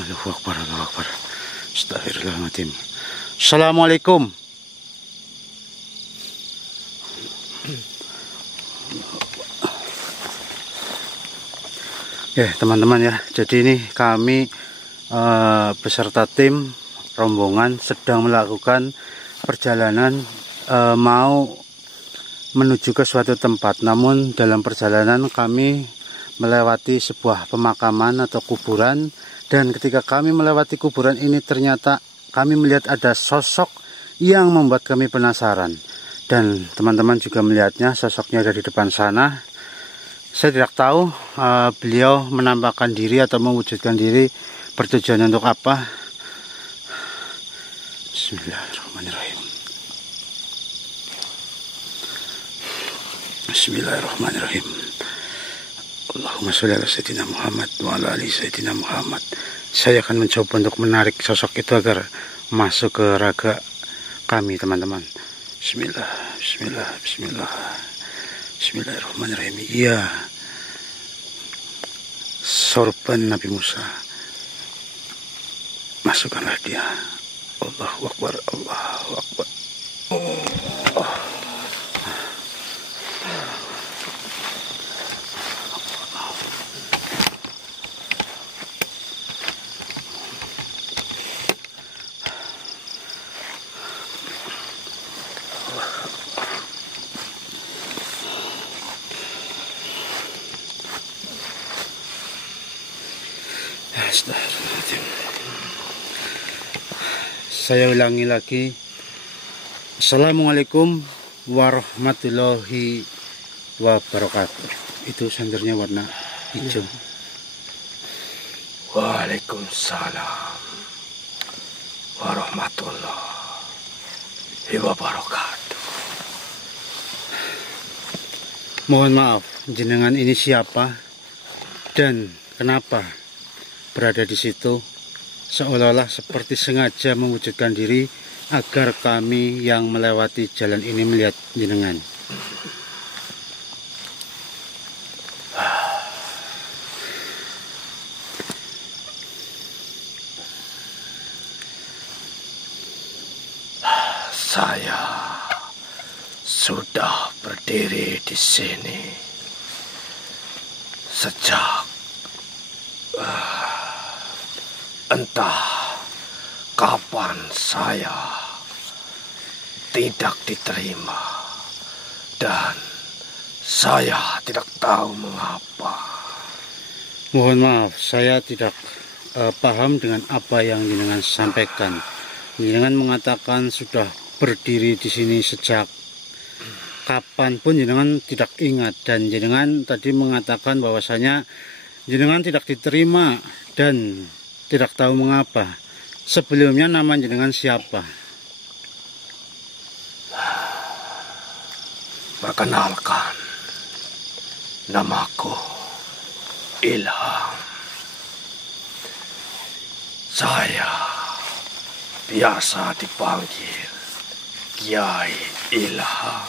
Allahu Akbar, Allahu Akbar. Astagfirullahaladzim. Assalamualaikum. Ya teman-teman ya, jadi ini kami beserta tim rombongan sedang melakukan perjalanan mau menuju ke suatu tempat. Namun dalam perjalanan kami melewati sebuah pemakaman atau kuburan, dan ketika kami melewati kuburan ini ternyata kami melihat ada sosok yang membuat kami penasaran, dan teman-teman juga melihatnya, sosoknya ada di depan sana. Saya tidak tahu beliau menampakkan diri atau mewujudkan diri bertujuan untuk apa. Bismillahirrahmanirrahim. Bismillahirrahmanirrahim. Allahumma sholli ala sayyidina Muhammad wa ala ali sayyidina Muhammad. Saya akan mencoba untuk menarik sosok itu agar masuk ke raga kami, teman-teman. Bismillah, bismillah, bismillah. Bismillahirrahmanirrahim. Iya, sorban Nabi Musa. Masukkanlah dia. Allahu Akbar, Allahu Akbar. Astagfirullahaladzim. Saya ulangi lagi. Assalamualaikum warahmatullahi wabarakatuh. Itu sendernya warna hijau. Waalaikumsalam warahmatullahi wabarakatuh. Mohon maaf, jenengan ini siapa dan kenapa berada di situ? Seolah-olah seperti sengaja mewujudkan diri agar kami yang melewati jalan ini melihat jenengan. Saya sudah berdiri di sini sejak entah kapan saya tidak diterima, dan saya tidak tahu mengapa. Mohon maaf, saya tidak paham dengan apa yang jenengan sampaikan. Jenengan mengatakan sudah berdiri di sini sejak kapanpun jenengan tidak ingat, dan jenengan tadi mengatakan bahwasanya jenengan tidak diterima dan tidak tahu mengapa. Sebelumnya nama jenengan siapa? Perkenalkan, namaku Ilham. Saya biasa dipanggil Kiai Ilham.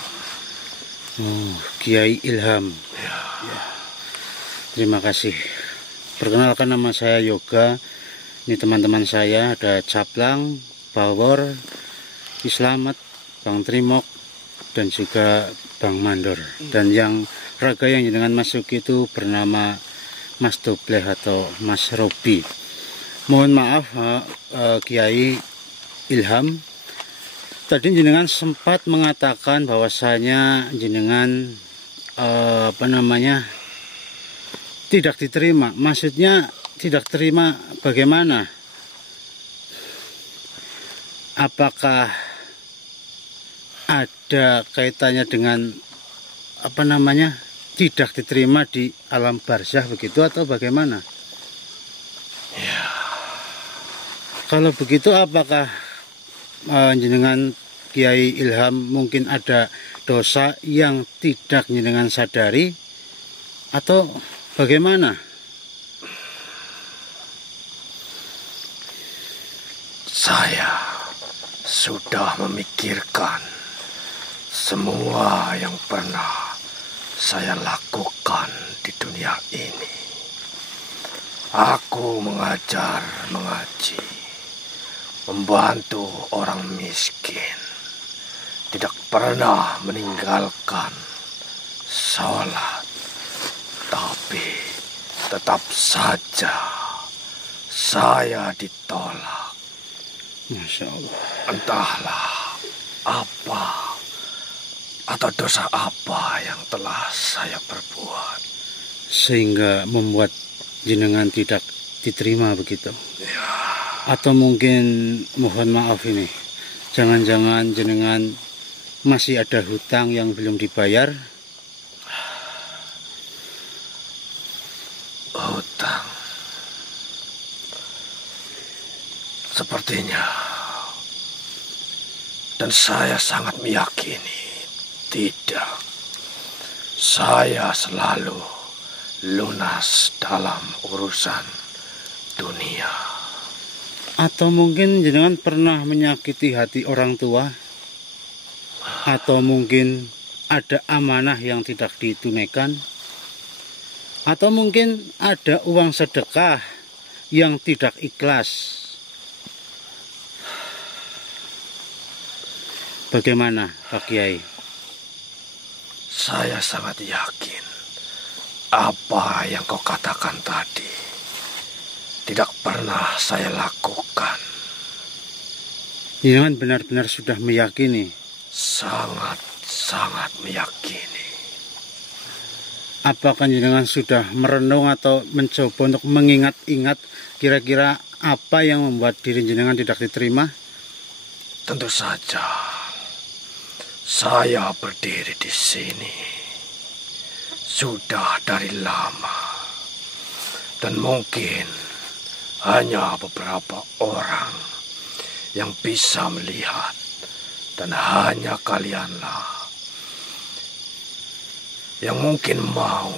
Oh, Kiai Ilham. Ya. Terima kasih. Perkenalkan, nama saya Yoga. Ini teman-teman saya, ada Caplang, Bawor, Islamet, Bang Trimok, dan juga Bang Mandor. Dan yang raga yang jenengan masuk itu bernama Mas Dobleh atau Mas Robi. Mohon maaf Kiai Ilham, tadi jenengan sempat mengatakan bahwasanya jenengan tidak diterima. Maksudnya tidak terima bagaimana? Apakah ada kaitannya dengan tidak diterima di alam barzah begitu atau bagaimana? Ya. Kalau begitu apakah jenengan Kiai Ilham mungkin ada dosa yang tidak jenengan sadari atau bagaimana? Saya sudah memikirkan semua yang pernah saya lakukan di dunia ini. Aku mengajar mengaji, membantu orang miskin, tidak pernah meninggalkan sholat, tapi tetap saja saya ditolak. Masya Allah. Entahlah apa atau dosa apa yang telah saya perbuat, Sehingga membuat jenengan tidak diterima begitu. ya. Atau mungkin mohon maaf ini, jangan-jangan jenengan masih ada hutang yang belum dibayar. Hutang. Sepertinya. Dan saya sangat meyakini tidak. Saya selalu lunas dalam urusan dunia. Atau mungkin jenengan pernah menyakiti hati orang tua. Atau mungkin ada amanah yang tidak ditunaikan. Atau mungkin ada uang sedekah yang tidak ikhlas. Bagaimana Pak Kiai? Saya sangat yakin apa yang kau katakan tadi tidak pernah saya lakukan. Jenengan benar-benar sudah meyakini. Sangat meyakini. Apakah jenengan sudah merenung atau mencoba untuk mengingat-ingat kira-kira apa yang membuat diri jenengan tidak diterima? Tentu saja saya berdiri di sini sudah dari lama, dan mungkin hanya beberapa orang yang bisa melihat, dan hanya kalianlah yang mungkin mau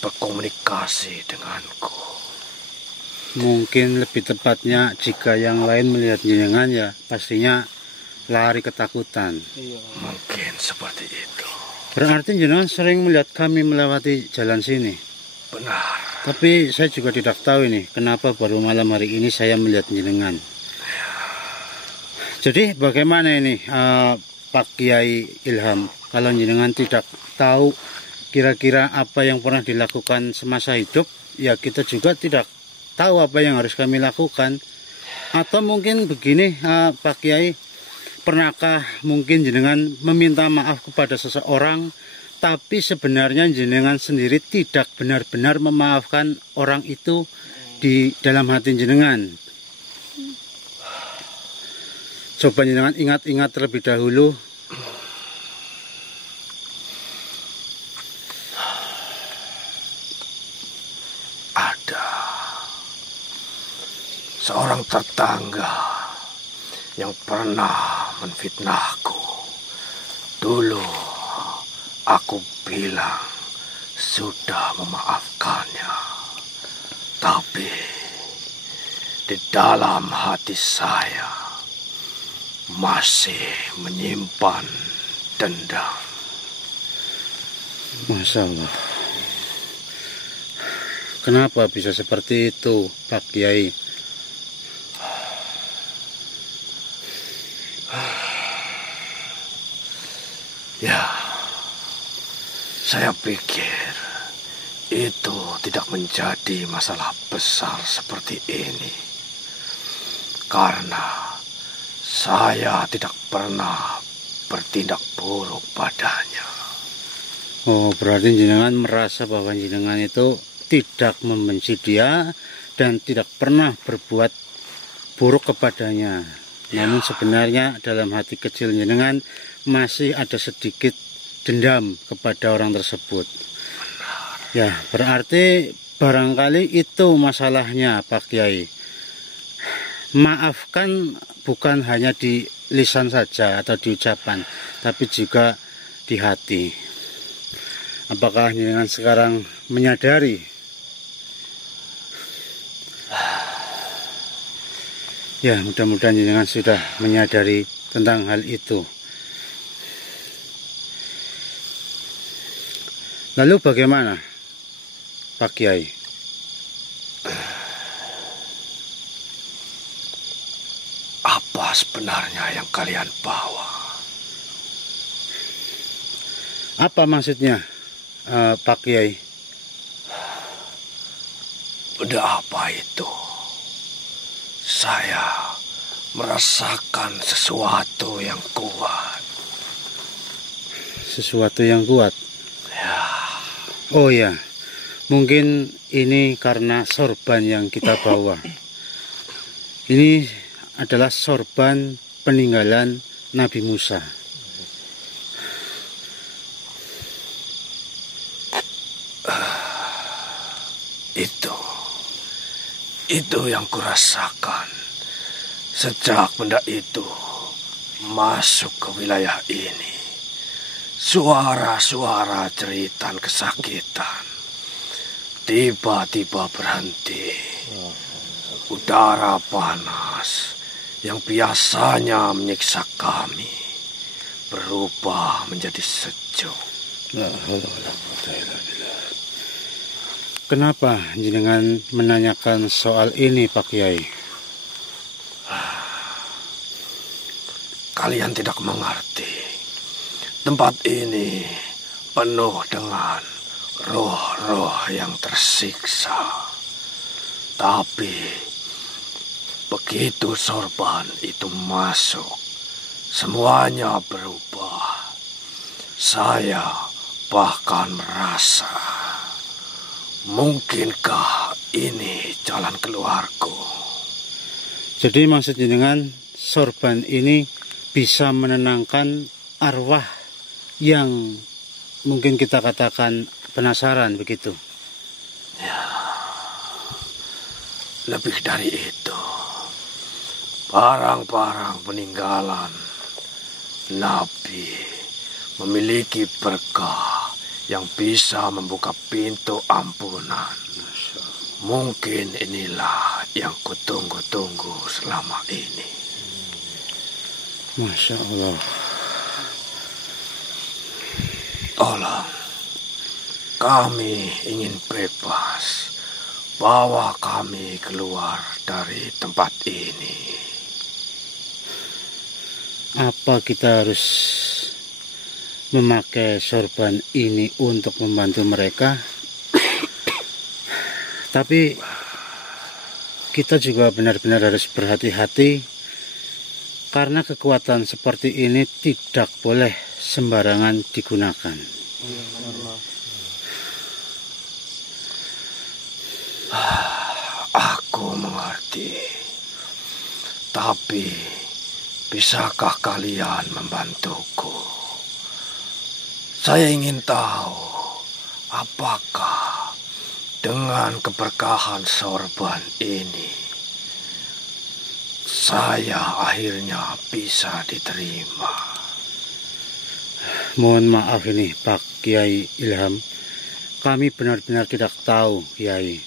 berkomunikasi denganku. Mungkin lebih tepatnya jika yang lain melihat jenengan ya pastinya lari ketakutan. Mungkin seperti itu. Berarti jenengan sering melihat kami melewati jalan sini. Benar. Tapi saya juga tidak tahu ini kenapa baru malam hari ini saya melihat jenengan. Jadi bagaimana ini Pak Kiai Ilham, kalau jenengan tidak tahu kira-kira apa yang pernah dilakukan semasa hidup, ya kita juga tidak tahu apa yang harus kami lakukan. Atau mungkin begini Pak Kiai, pernahkah mungkin jenengan meminta maaf kepada seseorang, tapi sebenarnya jenengan sendiri tidak benar-benar memaafkan orang itu di dalam hati jenengan? Coba jenengan ingat-ingat terlebih dahulu. Ada seorang tetangga yang pernah menfitnahku. Dulu aku bilang sudah memaafkannya, tapi di dalam hati saya masih menyimpan dendam. Masya Allah. Kenapa bisa seperti itu Pak Kiai? Ya, saya pikir itu tidak menjadi masalah besar seperti ini, karena saya tidak pernah bertindak buruk padanya. Oh, berarti jenengan merasa bahwa jenengan itu tidak membenci dia dan tidak pernah berbuat buruk kepadanya. Namun sebenarnya dalam hati kecil jenengan masih ada sedikit dendam kepada orang tersebut. Ya, berarti barangkali itu masalahnya Pak Kiai. Maafkan bukan hanya di lisan saja atau di ucapan, tapi juga di hati. Apakah jenengan sekarang menyadari? Ya, mudah-mudahan jenengan sudah menyadari tentang hal itu. Lalu bagaimana Pak Kiai? sebenarnya yang kalian bawa? Apa maksudnya, Pak Kiai? Benda apa itu? Saya merasakan sesuatu yang kuat. Sesuatu yang kuat? Ya. Oh ya, mungkin ini karena sorban yang kita bawa. Ini adalah sorban peninggalan Nabi Musa. Itu yang kurasakan sejak benda itu masuk ke wilayah ini. Suara-suara jeritan kesakitan tiba-tiba berhenti. Udara panas yang biasanya menyiksa kami berubah menjadi sejuk. Kenapa jenengan menanyakan soal ini, Pak Kiai? Kalian tidak mengerti. Tempat ini penuh dengan roh-roh yang tersiksa. Tapi begitu sorban itu masuk, semuanya berubah. Saya bahkan merasa, mungkinkah ini jalan keluarku? Jadi maksud jenengan sorban ini bisa menenangkan arwah yang mungkin kita katakan penasaran begitu? Ya, lebih dari itu. Barang-barang peninggalan Nabi memiliki berkah yang bisa membuka pintu ampunan. Mungkin inilah yang kutunggu-tunggu selama ini. Masya Allah. Tolong, kami ingin bebas. Bawa kami keluar dari tempat ini. Apa kita harus memakai sorban ini untuk membantu mereka? Tapi kita juga benar-benar harus berhati-hati, karena kekuatan seperti ini tidak boleh sembarangan digunakan. Aku mengerti. Tapi bisakah kalian membantuku? Saya ingin tahu apakah dengan keberkahan sorban ini saya akhirnya bisa diterima. Mohon maaf ini Pak Kiai Ilham, kami benar-benar tidak tahu, Kiai.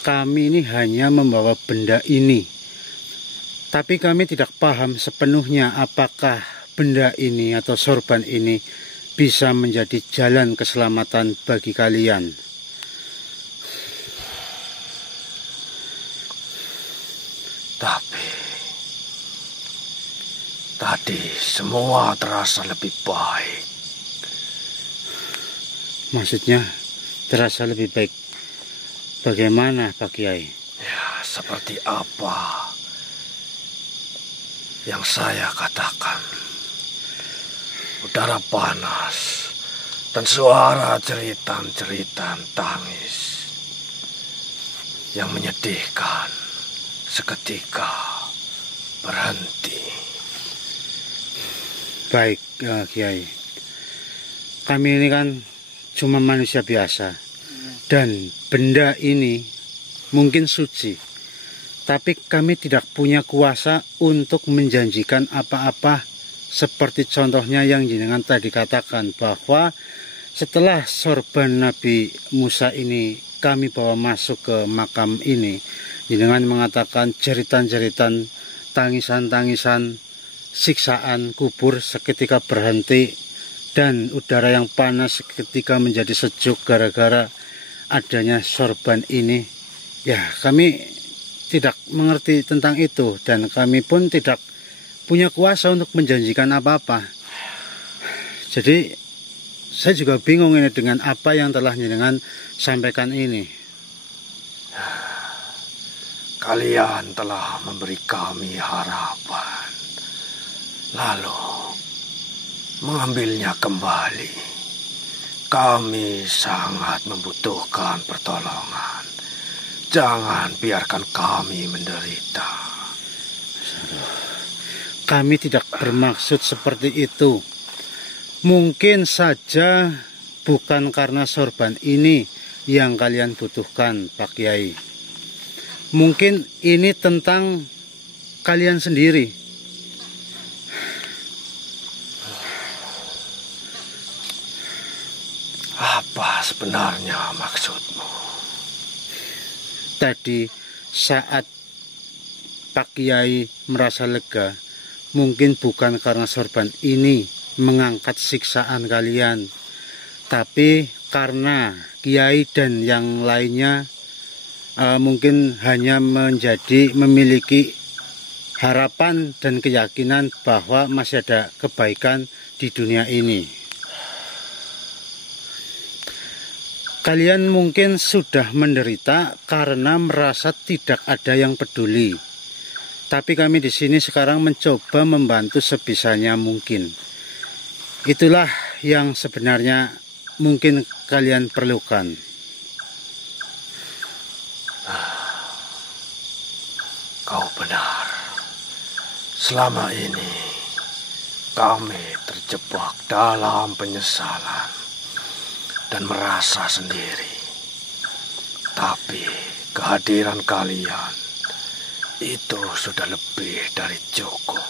Kami ini hanya membawa benda ini, tapi kami tidak paham sepenuhnya apakah benda ini atau sorban ini bisa menjadi jalan keselamatan bagi kalian. Tapi tadi semua terasa lebih baik. Maksudnya terasa lebih baik bagaimana, Pak Kiai? Ya, seperti apa yang saya katakan. Udara panas dan suara jeritan-jeritan tangis yang menyedihkan seketika berhenti. Baik, Kiai. Kami ini kan cuma manusia biasa, dan benda ini mungkin suci, tapi kami tidak punya kuasa untuk menjanjikan apa-apa, seperti contohnya yang jenengan tadi katakan, bahwa setelah sorban Nabi Musa ini kami bawa masuk ke makam ini, jenengan mengatakan jeritan-jeritan, tangisan-tangisan, siksaan kubur seketika berhenti, dan udara yang panas seketika menjadi sejuk gara-gara adanya sorban ini. Ya, kami tidak mengerti tentang itu, dan kami pun tidak punya kuasa untuk menjanjikan apa-apa. Jadi saya juga bingung ini dengan apa yang telah jenengan sampaikan ini. Kalian telah memberi kami harapan, lalu mengambilnya kembali. Kami sangat membutuhkan pertolongan. Jangan biarkan kami menderita. Kami tidak bermaksud seperti itu. Mungkin saja bukan karena sorban ini yang kalian butuhkan, Pak Kiai. Mungkin ini tentang kalian sendiri. Apa sebenarnya maksudmu? Tadi saat Pak Kiai merasa lega, mungkin bukan karena sorban ini mengangkat siksaan kalian, tapi karena Kiai dan yang lainnya mungkin hanya memiliki harapan dan keyakinan bahwa masih ada kebaikan di dunia ini. Kalian mungkin sudah menderita karena merasa tidak ada yang peduli. Tapi kami di sini sekarang mencoba membantu sebisanya mungkin. Itulah yang sebenarnya mungkin kalian perlukan. Kau benar. Selama ini kami terjebak dalam penyesalan dan merasa sendiri. Tapi kehadiran kalian itu sudah lebih dari cukup.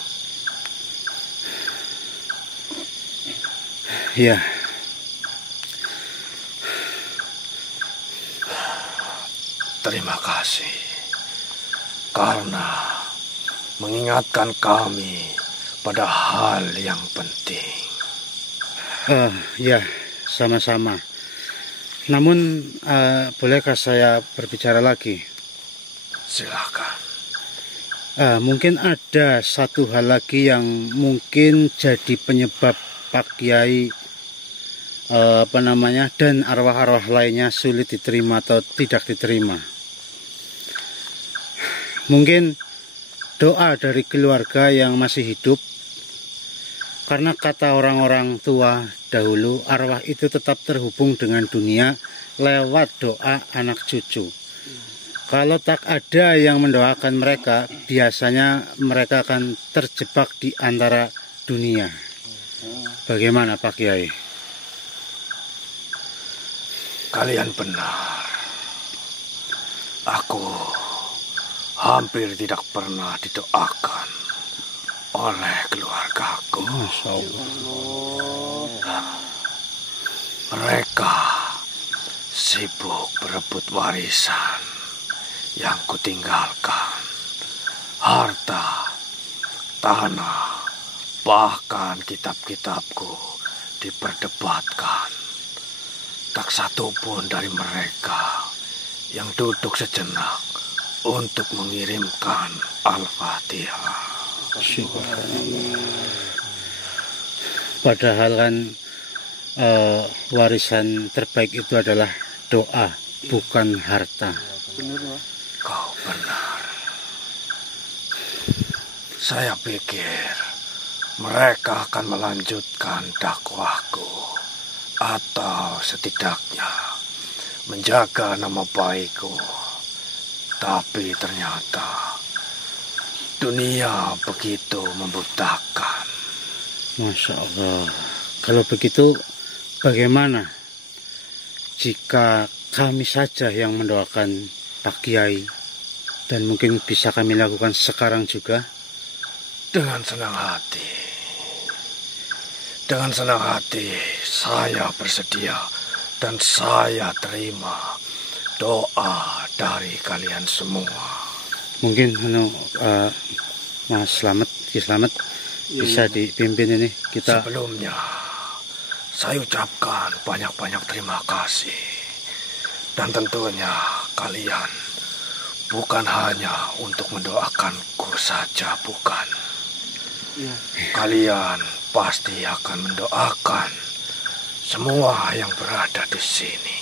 Ya. Terima kasih karena mengingatkan kami pada hal yang penting. Ya, sama-sama. Namun, bolehkah saya berbicara lagi? Silakan. Mungkin ada satu hal lagi yang mungkin jadi penyebab Pak Kiai dan arwah-arwah lainnya sulit diterima atau tidak diterima. Mungkin doa dari keluarga yang masih hidup, karena kata orang-orang tua dahulu, arwah itu tetap terhubung dengan dunia lewat doa anak cucu. Kalau tak ada yang mendoakan mereka, biasanya mereka akan terjebak di antara dunia. Bagaimana Pak Kiai? Kalian benar. Aku hampir tidak pernah didoakan oleh keluargaku. Masya Allah. Mereka sibuk berebut warisan yang kutinggalkan. Harta, tanah, bahkan kitab-kitabku diperdebatkan. Tak satu pun dari mereka yang duduk sejenak untuk mengirimkan Al-Fatihah. Padahal kan warisan terbaik itu adalah doa, bukan harta. Kau benar. Saya pikir mereka akan melanjutkan dakwahku, atau setidaknya menjaga nama baikku. Tapi ternyata dunia begitu membutakan. Masya Allah. Kalau begitu bagaimana jika kami saja yang mendoakan Pak Kiai, dan mungkin bisa kami lakukan sekarang juga? Dengan senang hati. Dengan senang hati saya bersedia dan saya terima doa dari kalian semua. Mungkin Mas Slamet, Ki Slamet bisa dipimpin ini kita. Sebelumnya saya ucapkan banyak-banyak terima kasih. Dan tentunya kalian bukan hanya untuk mendoakanku saja, bukan. kalian pasti akan mendoakan semua yang berada di sini.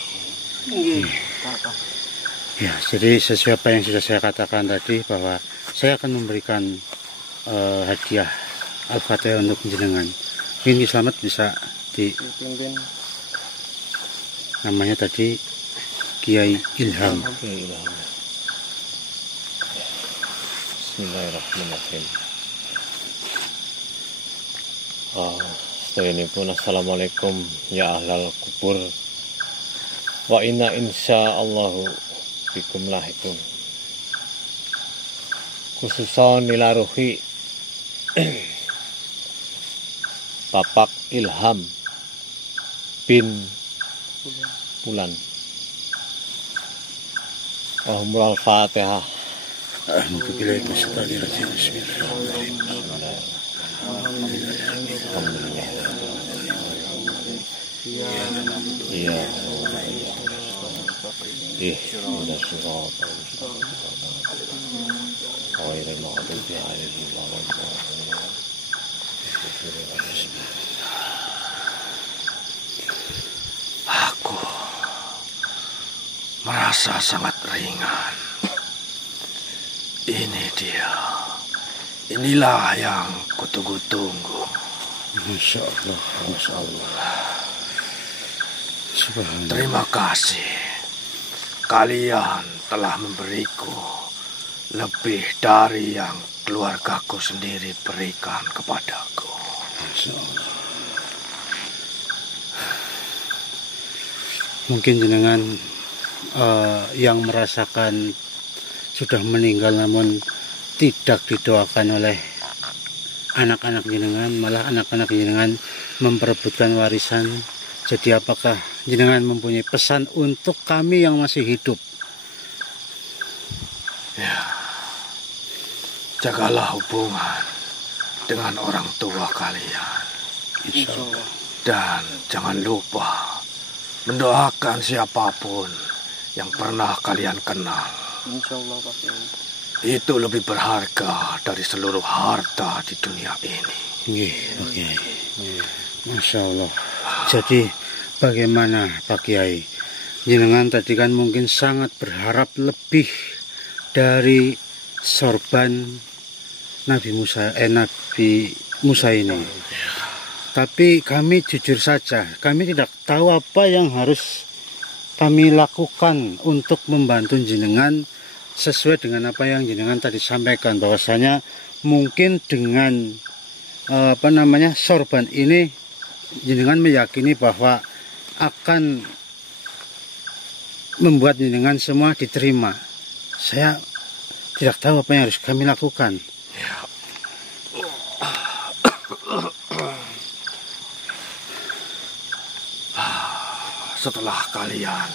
Ya, jadi sesuai apa yang sudah saya katakan tadi, bahwa saya akan memberikan hadiah Al-Fatihah untuk jenengan. Mungkin Ki Slamet bisa dipimpin. Namanya tadi Kiai Ilham. Bismillahirrahmanirrahim. Sedaya assalamualaikum ya ahlal kubur. Wa inna insyaallahu bikum lahikum. Khususan nilaruhi Bapak Ilham bin Bulan. Allahumma al-Fatihah. Aku merasa sangat ringan. Ini dia. Inilah yang kutunggu-tunggu. Masya Allah, Masya Allah. Subhanallah. Terima kasih. Kalian telah memberiku lebih dari yang keluargaku sendiri berikan kepadaku. Masya Allah. Mungkin jenengan yang merasakan sudah meninggal namun tidak didoakan oleh anak-anak jenengan, malah anak-anak jenengan memperebutkan warisan. Jadi apakah jenengan mempunyai pesan untuk kami yang masih hidup? Ya, jagalah hubungan dengan orang tua kalian. Insya Allah. Dan jangan lupa mendoakan siapapun yang pernah kalian kenal. Insya Allah, Pak Kiai. Itu lebih berharga dari seluruh harta di dunia ini. Oke. Masya Allah. Jadi bagaimana Pak Kiai? Jenengan tadi kan mungkin sangat berharap lebih dari sorban Nabi Musa ini. Tapi kami jujur saja, kami tidak tahu apa yang harus kami lakukan untuk membantu jenengan sesuai dengan apa yang jenengan tadi sampaikan, bahwasanya mungkin dengan sorban ini jenengan meyakini bahwa akan membuat jenengan semua diterima. Saya tidak tahu apa yang harus kami lakukan. Setelah kalian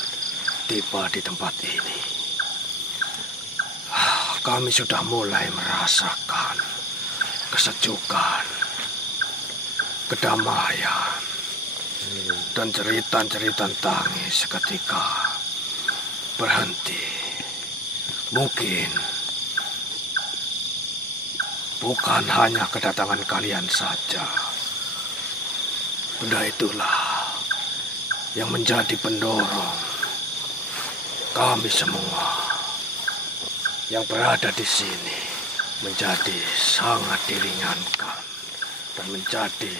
tiba di tempat ini, kami sudah mulai merasakan kesejukan, kedamaian, dan cerita-cerita tangis seketika berhenti. Mungkin bukan hanya kedatangan kalian saja. Benda itulah yang menjadi pendorong kami semua yang berada di sini menjadi sangat diringankan dan menjadi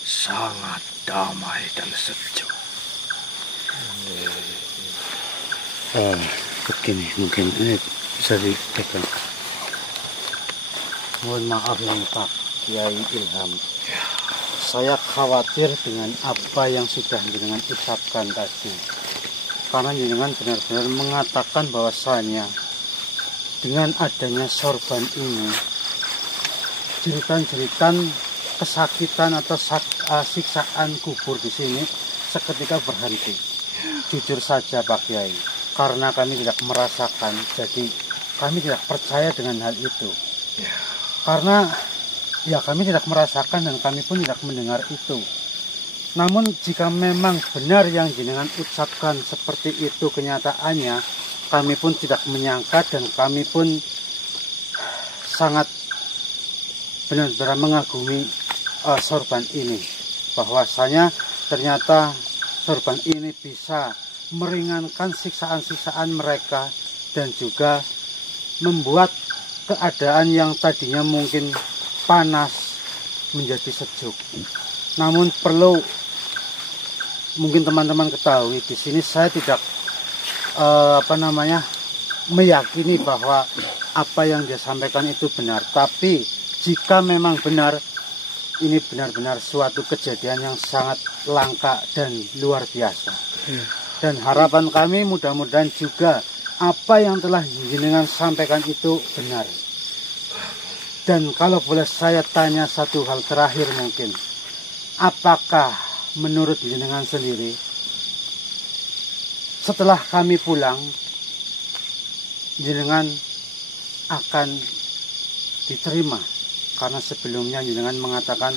sangat damai dan sejuk. Begini mungkin ini bisa dipegang. Mohon maaf yang Pak Kiai Ilham. Saya khawatir dengan apa yang sudah jenengan ucapkan tadi. Karena jenengan benar-benar mengatakan bahwasanya dengan adanya sorban ini, jeritan-jeritan kesakitan atau siksaan kubur di sini seketika berhenti. Jujur saja Pak Kiai, karena kami tidak merasakan, jadi kami tidak percaya dengan hal itu. Karena kami tidak merasakan dan kami pun tidak mendengar itu. Namun jika memang benar yang jenengan ucapkan seperti itu kenyataannya, kami pun tidak menyangka dan kami pun sangat benar-benar mengagumi sorban ini, bahwasanya ternyata sorban ini bisa meringankan siksaan-siksaan mereka dan juga membuat keadaan yang tadinya mungkin panas menjadi sejuk. Namun perlu mungkin teman-teman ketahui, di sini saya tidak meyakini bahwa apa yang dia sampaikan itu benar. Tapi jika memang benar, ini benar-benar suatu kejadian yang sangat langka dan luar biasa. Dan harapan kami mudah-mudahan juga apa yang telah jenengan sampaikan itu benar. Dan kalau boleh saya tanya satu hal terakhir mungkin, apakah menurut jenengan sendiri setelah kami pulang jenengan akan diterima? Karena sebelumnya jenengan mengatakan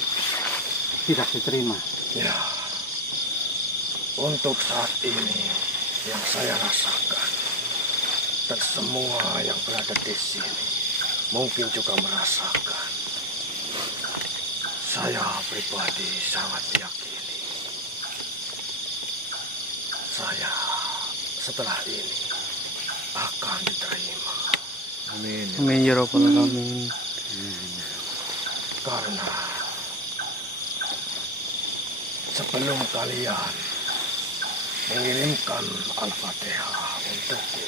tidak diterima. Ya, untuk saat ini yang saya rasakan dan semua yang berada di sini mungkin juga merasakan. Saya pribadi sangat meyakini saya setelah ini akan diterima. Amin. Amin ya rabbal alamin. Karena sebelum kalian mengirimkan Al-Fatihah untukku,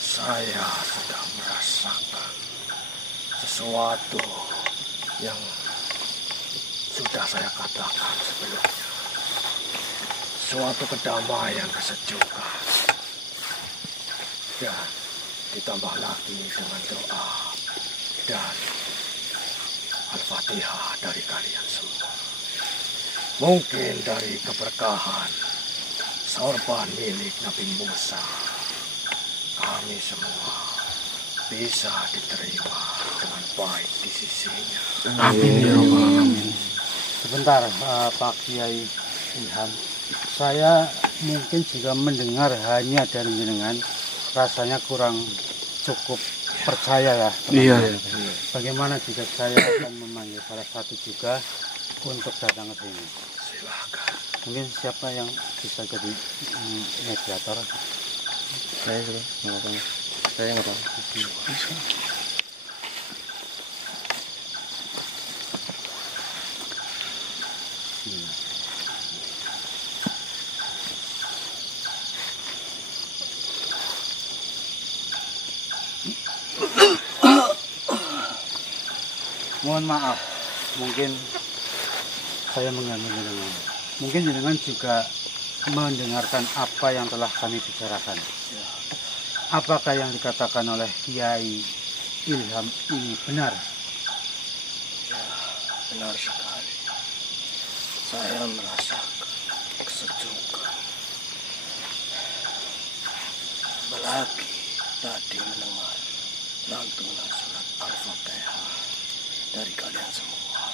saya sudah merasakan sesuatu yang sudah saya katakan sebelumnya. Suatu kedamaian, kesejukan. Dan ditambah lagi dengan doa dan Al-Fatihah dari kalian semua. Mungkin dari keberkahan sorban milik Nabi Musa, kami semua bisa diterima dengan baik di sisinya. Amin ya rabbal alamin. Sebentar Pak Kiai Ilham, saya mungkin juga mendengar hanya dari jenengan, rasanya kurang cukup percaya ya. Iya. Bagaimana jika saya akan memanggil salah satu juga untuk datang ke sini? Silakan. Mungkin siapa yang bisa jadi mediator? Saya juga nggak tahu. Saya nggak tahu. Mohon maaf, mungkin saya mengganggu jenengan. Mungkin jenengan juga mendengarkan apa yang telah kami bicarakan. Apakah yang dikatakan oleh Kiai Ilham ini benar? Ya, benar sekali. Saya merasakan kesejukan. Apalagi tadi mendengar lantunan surat Al-Fatihah dari kalian semua.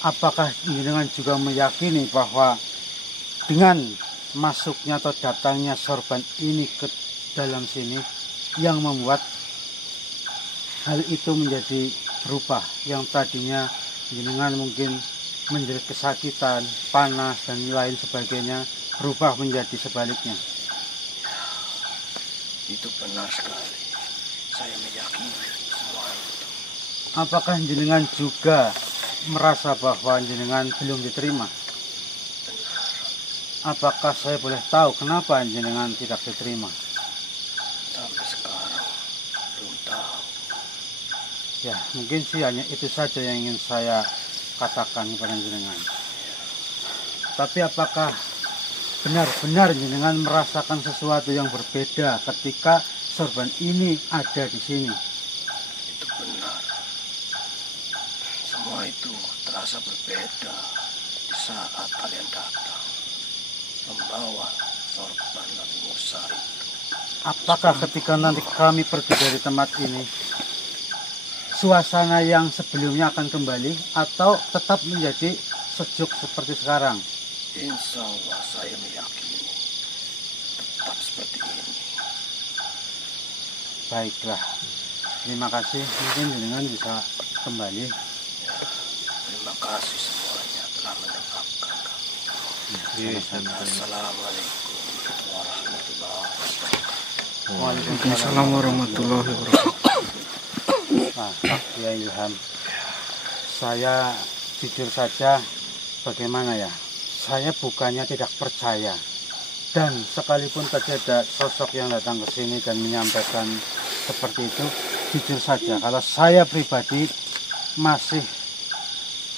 Apakah jenengan juga meyakini bahwa dengan masuknya atau datangnya sorban ini ke dalam sini yang membuat hal itu menjadi berubah, yang tadinya jenengan mungkin menjadi kesakitan, panas dan lain sebagainya berubah menjadi sebaliknya? Itu benar sekali. Saya meyakini semua itu. Apakah jenengan juga merasa bahwa jenengan belum diterima? Apakah saya boleh tahu kenapa jenengan tidak diterima? Sampai sekarang belum tahu. Ya, mungkin sih hanya itu saja yang ingin saya katakan kepada jenengan. Tapi apakah benar-benar jenengan merasakan sesuatu yang berbeda ketika sorban ini ada di sini? Itu benar. Semua itu terasa berbeda di saat kalian datang membawa sorban Nabi Musa itu. Apakah ketika nanti kami pergi dari tempat ini, suasana yang sebelumnya akan kembali atau tetap menjadi sejuk seperti sekarang? Insya Allah saya meyakini tetap seperti ini. Baiklah, terima kasih. Mungkin jenengan bisa kembali. Terima kasih semuanya telah mendengarkan kami. Assalamualaikum warahmatullahi wabarakatuh. Waalaikumsalam warahmatullahi wabarakatuh. Nah, Pak Kiai Ilham, saya jujur saja, bagaimana ya, saya bukannya tidak percaya, dan sekalipun tadi ada sosok yang datang ke sini dan menyampaikan seperti itu, jujur saja kalau saya pribadi masih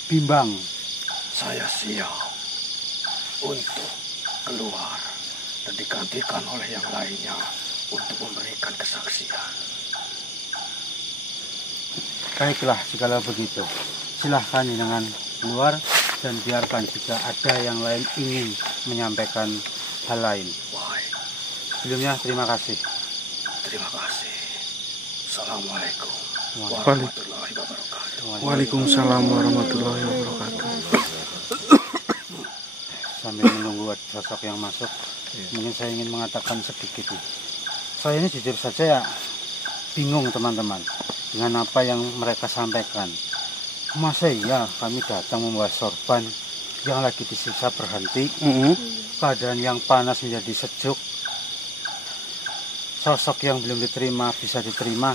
bimbang. Saya siap untuk keluar dan digantikan oleh yang lainnya untuk memberikan kesaksian. Baiklah, segala begitu, silahkan dengan keluar dan biarkan jika ada yang lain ingin menyampaikan hal lain. Baik, Sebelumnya terima kasih. terima kasih. Assalamualaikum Waalaikumsalam. warahmatullahi wabarakatuh. Waalaikumsalam warahmatullahi wabarakatuh. Sambil menunggu sosok yang masuk, mungkin saya ingin mengatakan sedikit nih. Saya ini jujur saja ya bingung teman-teman dengan apa yang mereka sampaikan. Masa iya kami datang membawa sorban yang lagi disiksa berhenti, keadaan yang panas menjadi sejuk, sosok yang belum diterima bisa diterima.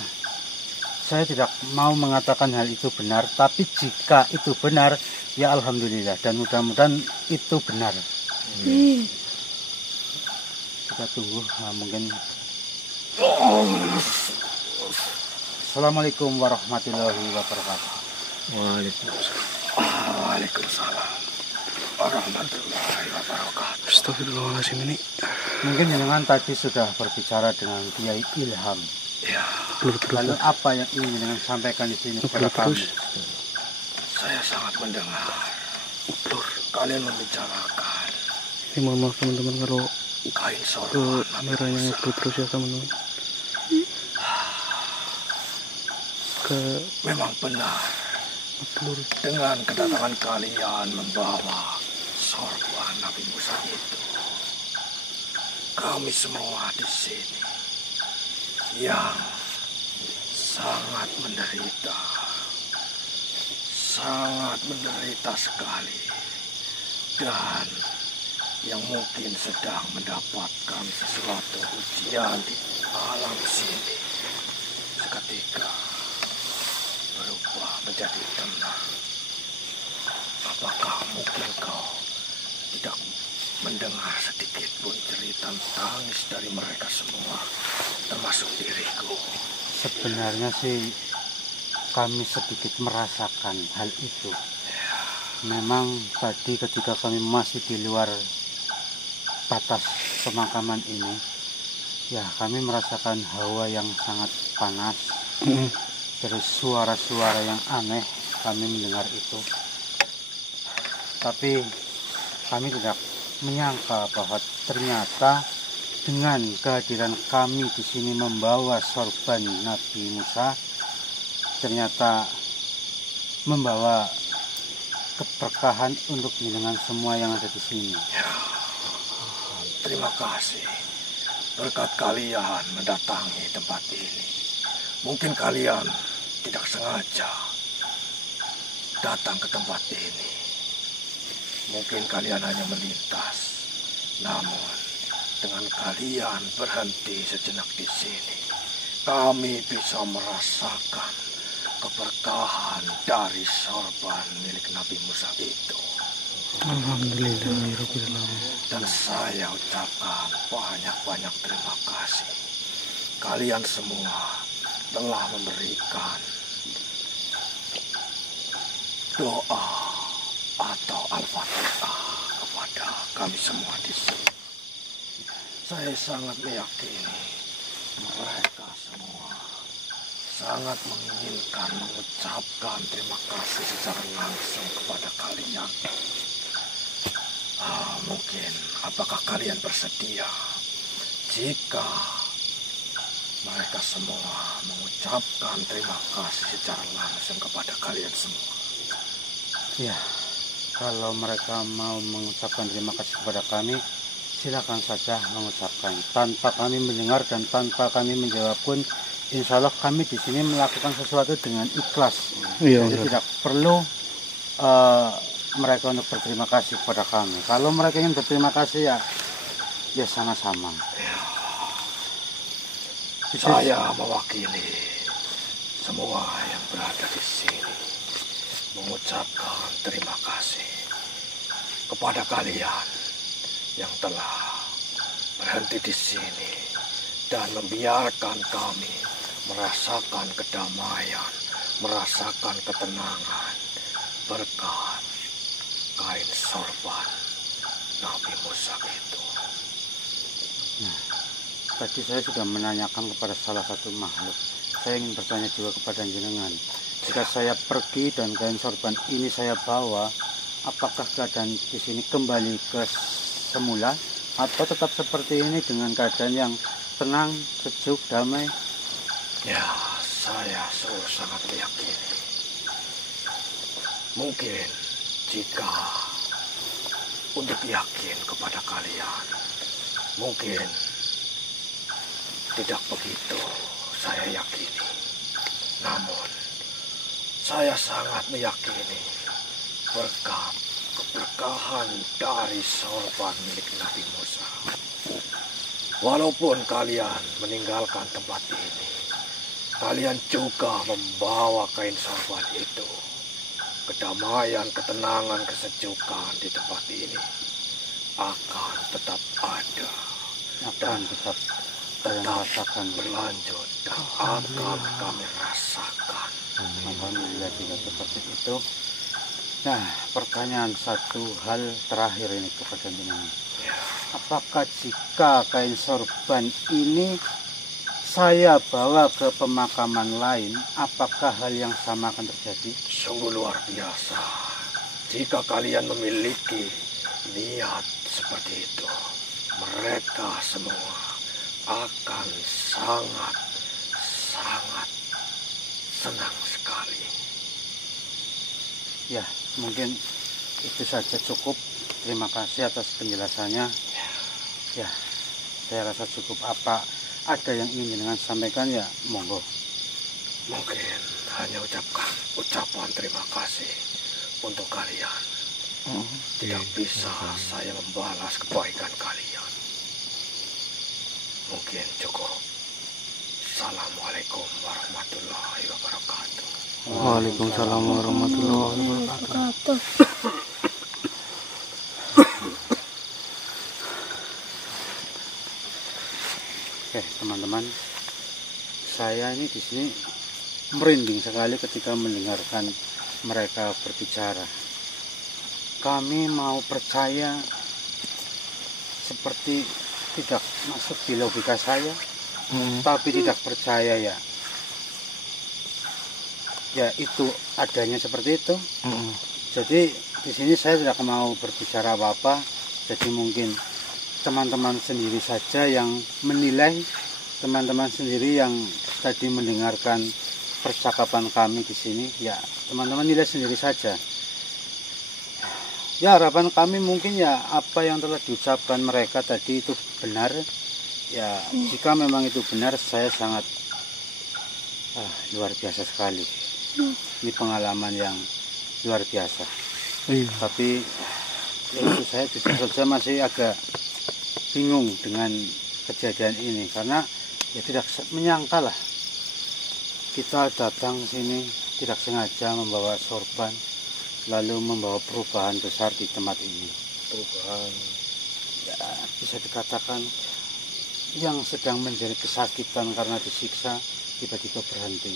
Saya tidak mau mengatakan hal itu benar, tapi jika itu benar, ya alhamdulillah, dan mudah-mudahan itu benar. Kita tunggu, mungkin. Assalamualaikum warahmatullahi wabarakatuh. Waalaikumsalam warahmatullahi wabarakatuh. Astagfirullahaladzim ini. Mungkin jenengan tadi sudah berbicara dengan Kiai Ilham. Ya, Lalu apa yang ingin jenengan sampaikan di sini kepada kami? saya sangat mendengar kalian membicarakan Ini mohon maaf teman-teman kalau kain sorban kameranya itu terus ya teman-teman. memang benar. Dengan kedatangan kalian membawa sorban Nabi Musa itu, kami semua di sini yang sangat menderita sekali, dan yang mungkin sedang mendapatkan sesuatu ujian di alam sini, seketika berubah menjadi tenang. Apakah mungkin kau tidak mendengar sedikit pun cerita tangis dari mereka semua, termasuk diriku? Sebenarnya sih kami sedikit merasakan hal itu. Memang tadi ketika kami masih di luar batas pemakaman ini, ya kami merasakan hawa yang sangat panas. Terus suara-suara yang aneh kami mendengar itu. Tapi kami tidak menyangka bahwa ternyata dengan kehadiran kami di sini membawa sorban Nabi Musa, ternyata membawa keberkahan untuk jenengan semua yang ada di sini. Ya, terima kasih. Berkat kalian mendatangi tempat ini. Mungkin kalian tidak sengaja datang ke tempat ini. Mungkin kalian hanya melintas. Namun, dengan kalian berhenti sejenak di sini, kami bisa merasakan keberkahan dari sorban milik Nabi Musa itu. Alhamdulillahirrahmanirrahim. Dan saya ucapkan banyak-banyak terima kasih. Kalian semua telah memberikan doa atau al-fatihah kepada kami semua di sini. Saya sangat meyakini mereka semua sangat menginginkan mengucapkan terima kasih secara langsung kepada kalian. Mungkin apakah kalian bersedia jika mereka semua mengucapkan terima kasih secara langsung kepada kalian semua? Ya, kalau mereka mau mengucapkan terima kasih kepada kami, silakan saja mengucapkan. Tanpa kami mendengar dan tanpa kami menjawab pun, insya Allah kami di sini melakukan sesuatu dengan ikhlas. Iya, Jadi tidak perlu mereka untuk berterima kasih kepada kami. Kalau mereka ingin berterima kasih ya sama-sama. Saya mewakili semua yang berada di sini mengucapkan terima kasih kepada kalian yang telah berhenti di sini dan membiarkan kami merasakan kedamaian, merasakan ketenangan berkat kain sorban Nabi Musa itu. Nah, tadi saya sudah menanyakan kepada salah satu makhluk. Saya ingin bertanya juga kepada jenengan. Jika saya pergi dan kain sorban ini saya bawa, apakah keadaan di sini kembali ke semula atau tetap seperti ini dengan keadaan yang tenang, sejuk, damai? Ya, saya sungguh sangat meyakini. Mungkin jika untuk yakin kepada kalian, mungkin tidak begitu saya yakini. Namun, saya sangat meyakini berkat keberkahan dari sorban milik Nabi Musa. Walaupun kalian meninggalkan tempat ini, kalian juga membawa kain sorban itu. Kedamaian, ketenangan, kesejukan di tempat ini akan tetap ada. Akan tetap rasakan berlanjut dan akan kami rasakan. Alhamdulillah jika seperti itu. Nah, pertanyaan satu hal terakhir ini kepada jenengan. Apakah jika kain sorban ini saya bawa ke pemakaman lain, apakah hal yang sama akan terjadi? Sungguh luar biasa. Jika kalian memiliki niat seperti itu, mereka semua akan sangat senang sekali. Ya, mungkin itu saja cukup. Terima kasih atas penjelasannya. Ya, saya rasa cukup. Apa ada yang ingin dengan sampaikan ya, monggo. Mungkin hanya ucapan terima kasih untuk kalian. Tidak bisa saya membalas kebaikan kalian. Mungkin cukup. Assalamualaikum warahmatullahi wabarakatuh. Waalaikumsalam warahmatullahi wabarakatuh. Oke, teman-teman, saya ini di sini merinding sekali ketika mendengarkan mereka berbicara. Kami mau percaya seperti tidak masuk di logika saya, tapi tidak percaya ya itu adanya seperti itu. Jadi di sini saya tidak mau berbicara apa-apa. Jadi mungkin teman-teman sendiri saja yang menilai, teman-teman sendiri yang tadi mendengarkan percakapan kami di sini, ya teman-teman nilai sendiri saja. Ya, harapan kami mungkin ya apa yang telah diucapkan mereka tadi itu benar. Ya, jika memang itu benar, saya sangat luar biasa sekali. Ini pengalaman yang luar biasa. Tapi ya itu saya jujur saja masih agak bingung dengan kejadian ini, karena ya tidak menyangka lah kita datang sini tidak sengaja membawa sorban, lalu membawa perubahan besar di tempat ini. Perubahan ya bisa dikatakan yang sedang menjadi kesakitan karena disiksa tiba-tiba berhenti.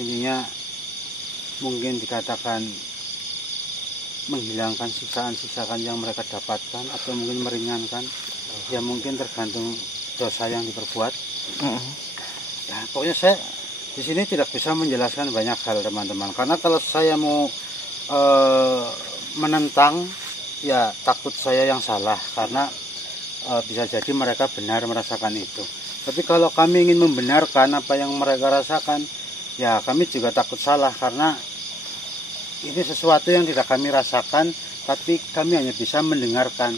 Intinya mungkin dikatakan menghilangkan siksaan-siksaan yang mereka dapatkan, atau mungkin meringankan. Ya mungkin tergantung dosa yang diperbuat. Ya, pokoknya saya di sini tidak bisa menjelaskan banyak hal, teman-teman, karena kalau saya mau menentang ya takut saya yang salah, karena bisa jadi mereka benar merasakan itu. Tapi kalau kami ingin membenarkan apa yang mereka rasakan, ya kami juga takut salah, karena ini sesuatu yang tidak kami rasakan, tapi kami hanya bisa mendengarkan.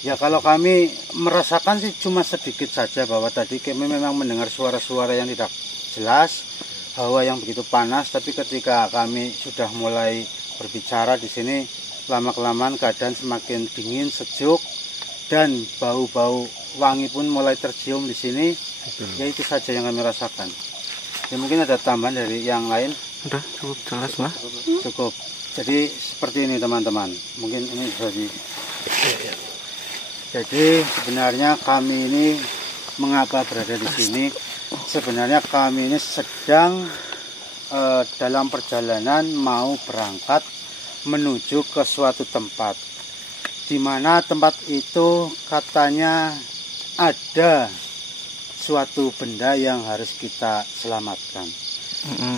Ya kalau kami merasakan sih cuma sedikit saja, bahwa tadi kami memang mendengar suara-suara yang tidak jelas, hawa yang begitu panas. Tapi ketika kami sudah mulai berbicara di sini, lama-kelamaan keadaan semakin dingin, sejuk, dan bau-bau wangi pun mulai tercium di sini. Ya itu saja yang kami rasakan. Ya mungkin ada tambahan dari yang lain. Udah cukup jelas, Mas. Cukup. Jadi seperti ini teman-teman. Mungkin ini bisa di. Jadi sebenarnya kami ini mengapa berada di sini? Sebenarnya kami ini sedang dalam perjalanan mau berangkat menuju ke suatu tempat, di mana tempat itu katanya ada suatu benda yang harus kita selamatkan.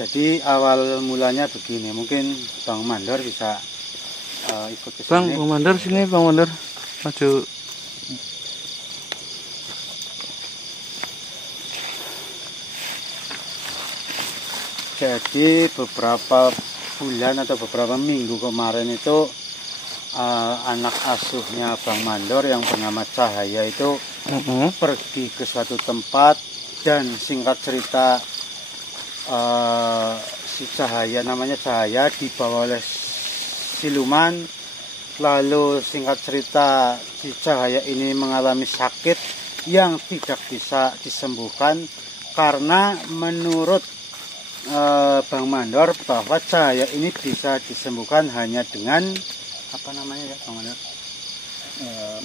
Jadi awal mulanya begini, mungkin Bang Mandor bisa ikut ke sini. Bang Mandor sini, Bang Mandor maju. Jadi beberapa bulan atau beberapa minggu kemarin itu anak asuhnya Bang Mandor yang bernama Cahaya itu pergi ke suatu tempat, dan singkat cerita si Cahaya, namanya Cahaya, dibawa oleh siluman. Lalu singkat cerita si Cahaya ini mengalami sakit yang tidak bisa disembuhkan, karena menurut Bang Mandor bahwa Cahaya ini bisa disembuhkan hanya dengan apa namanya ya Bang Mandor?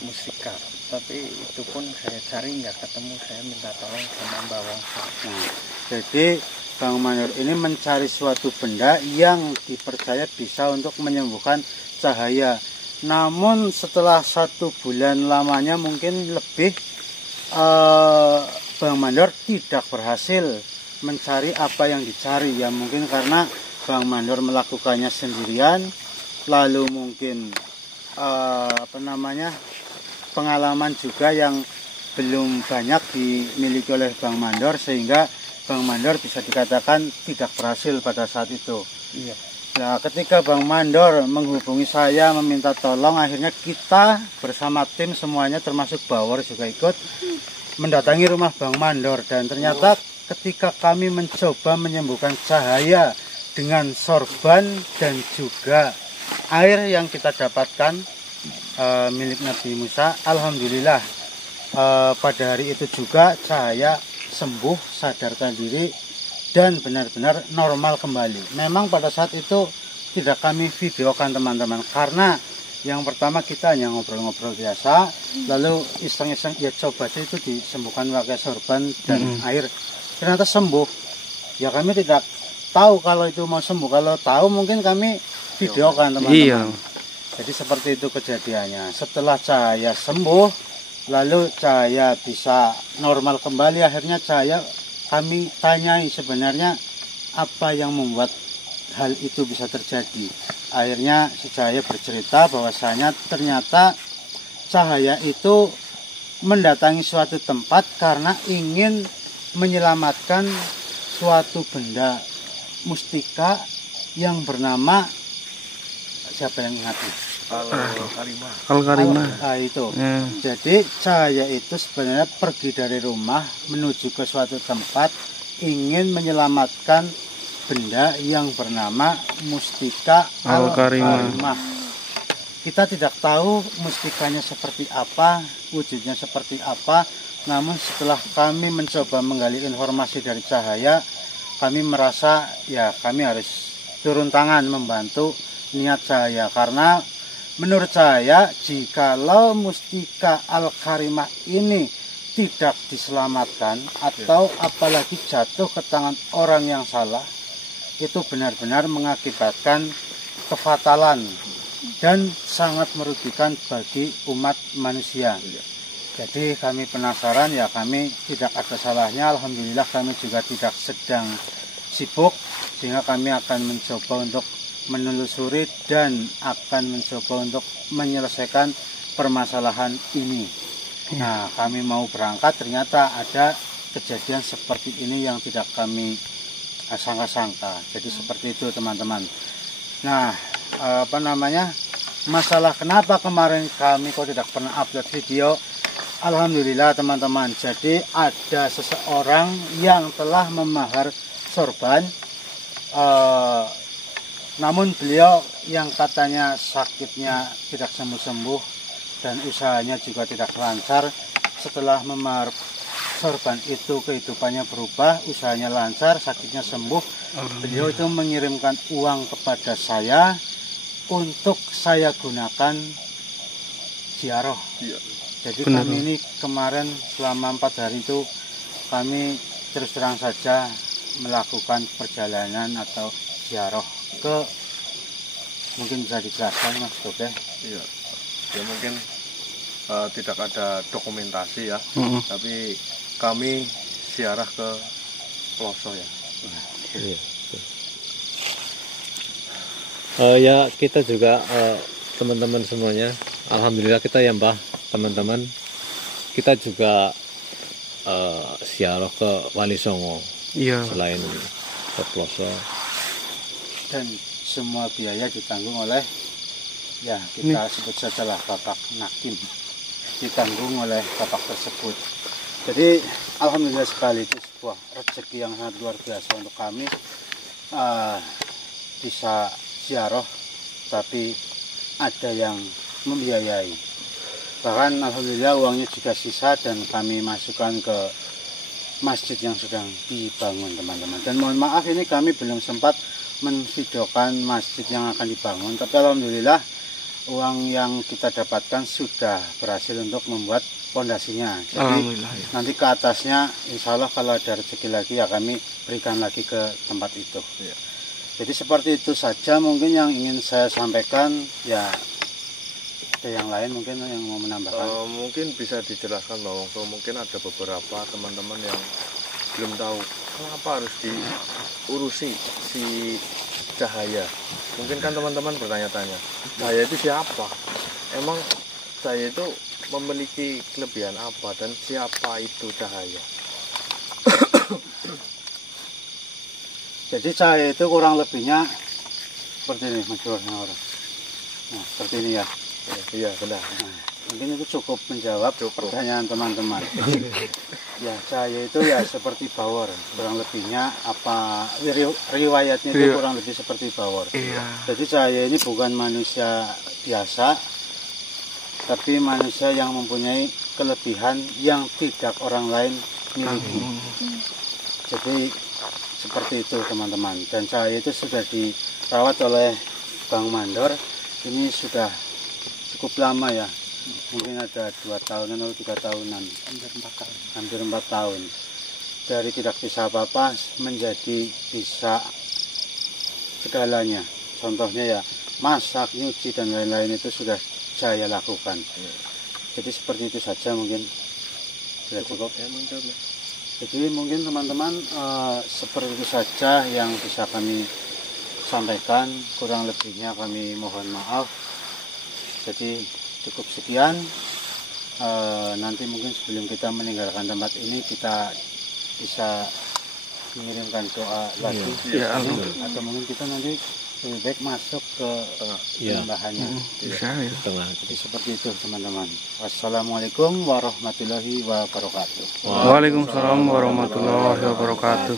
Mustika, tapi itu pun saya cari nggak ketemu. Saya minta tolong sama Mbak Wongso. Nah, jadi Bang Mandor ini mencari suatu benda yang dipercaya bisa untuk menyembuhkan Cahaya. Namun setelah 1 bulan lamanya, mungkin lebih, Bang Mandor tidak berhasil mencari apa yang dicari. Ya mungkin karena Bang Mandor melakukannya sendirian, lalu mungkin pengalaman juga yang belum banyak dimiliki oleh Bang Mandor, sehingga Bang Mandor bisa dikatakan tidak berhasil pada saat itu. Iya. Nah, ketika Bang Mandor menghubungi saya meminta tolong, akhirnya kita bersama tim semuanya termasuk Bawor juga ikut mendatangi rumah Bang Mandor, dan ternyata ketika kami mencoba menyembuhkan Cahaya dengan sorban dan juga air yang kita dapatkan milik Nabi Musa, alhamdulillah pada hari itu juga Cahaya sembuh, sadarkan diri, dan benar-benar normal kembali. Memang pada saat itu tidak kami videokan teman-teman, karena yang pertama kita hanya ngobrol-ngobrol biasa, lalu iseng-iseng ya coba aja itu disembuhkan pakai sorban dan air. Ternyata sembuh. Ya kami tidak tahu kalau itu mau sembuh. Kalau tahu mungkin kami videokan teman-teman. Iya. Jadi seperti itu kejadiannya. Setelah Cahaya sembuh, lalu Cahaya bisa normal kembali, akhirnya Cahaya kami tanyai sebenarnya apa yang membuat hal itu bisa terjadi. Akhirnya si Cahaya bercerita bahwasanya ternyata Cahaya itu mendatangi suatu tempat karena ingin menyelamatkan suatu benda mustika yang bernama, siapa yang ingat? Al-Karimah. Itu. Jadi Cahaya itu sebenarnya pergi dari rumah menuju ke suatu tempat, ingin menyelamatkan benda yang bernama mustika Al-Karimah. Kita tidak tahu mustikanya seperti apa, wujudnya seperti apa. Namun setelah kami mencoba menggali informasi dari Cahaya, kami merasa ya kami harus turun tangan membantu niat Cahaya, karena menurut Cahaya jikalau mustika Al-Karimah ini tidak diselamatkan atau apalagi jatuh ke tangan orang yang salah, itu benar-benar mengakibatkan kefatalan dan sangat merugikan bagi umat manusia. Jadi kami penasaran, ya kami tidak ada salahnya. Alhamdulillah kami juga tidak sedang sibuk, sehingga kami akan mencoba untuk menelusuri dan akan mencoba untuk menyelesaikan permasalahan ini. Nah, kami mau berangkat, ternyata ada kejadian seperti ini yang tidak kami sangka-sangka. Jadi seperti itu teman-teman. Nah, masalah kenapa kemarin kami kok tidak pernah upload video, alhamdulillah teman-teman, jadi ada seseorang yang telah memahar sorban, namun beliau yang katanya sakitnya tidak sembuh-sembuh dan usahanya juga tidak lancar. Setelah memahar sorban itu kehidupannya berubah, usahanya lancar, sakitnya sembuh. Beliau itu mengirimkan uang kepada saya untuk saya gunakan ziarah. Jadi kami ini kemarin selama 4 hari itu kami terus terang saja melakukan perjalanan atau ziarah ke, mungkin bisa dijelaskan Mas Tobe? Iya, ya mungkin tidak ada dokumentasi ya, tapi kami ziarah ke Ploso ya. Ya kita juga teman-teman semuanya, alhamdulillah kita ya Mbah, teman-teman, kita juga ziarah ke Wali Songo. Iya. Selain ke Ploso. Dan semua biaya ditanggung oleh, ya kita sebut saja lah Bapak Nakim, ditanggung oleh Bapak tersebut. Jadi alhamdulillah sekali, itu sebuah rezeki yang sangat luar biasa untuk kami, bisa ziarah tapi ada yang membiayai. Bahkan alhamdulillah uangnya juga sisa dan kami masukkan ke masjid yang sedang dibangun teman-teman. Dan mohon maaf ini kami belum sempat menvideokan masjid yang akan dibangun, tapi alhamdulillah uang yang kita dapatkan sudah berhasil untuk membuat pondasinya. Jadi nanti ke atasnya insya Allah kalau ada rezeki lagi ya kami berikan lagi ke tempat itu. Jadi seperti itu saja mungkin yang ingin saya sampaikan. Ya ada yang lain mungkin yang mau menambahkan? Mungkin bisa dijelaskan Bang Wongso, mungkin ada beberapa teman-teman yang belum tahu kenapa harus diurusi si Cahaya. Mungkin kan teman-teman bertanya-tanya, Cahaya itu siapa? Emang Cahaya itu memiliki kelebihan apa dan siapa itu Cahaya? Jadi Cahaya itu kurang lebihnya seperti ini, Mas Nur. Nah, seperti ini ya. Iya benar. Nah, mungkin itu cukup menjawab pertanyaan teman-teman. Ya, Cahaya itu ya seperti Bawor, kurang lebihnya apa riwayatnya itu kurang lebih seperti Bawor. Jadi Cahaya ini bukan manusia biasa, tapi manusia yang mempunyai kelebihan yang tidak orang lain miliki. Jadi seperti itu teman-teman. Dan Cahaya itu sudah dirawat oleh Bang Mandor. Ini sudah cukup lama ya. Mungkin ada 2 tahunan atau 3 tahunan, hampir 4 tahun. Dari tidak bisa apa-apa menjadi bisa segalanya. Contohnya ya masak, nyuci dan lain-lain itu sudah saya lakukan. Jadi seperti itu saja mungkin sudah cukup. Jadi mungkin teman-teman seperti itu saja yang bisa kami sampaikan. Kurang lebihnya kami mohon maaf. Jadi cukup sekian. Nanti mungkin sebelum kita meninggalkan tempat ini kita bisa mengirimkan doa lagi, atau mungkin kita nanti lebih baik masuk ke penambahannya. Jadi seperti itu teman-teman. Wassalamualaikum warahmatullahi wabarakatuh. Waalaikumsalam warahmatullahi wabarakatuh.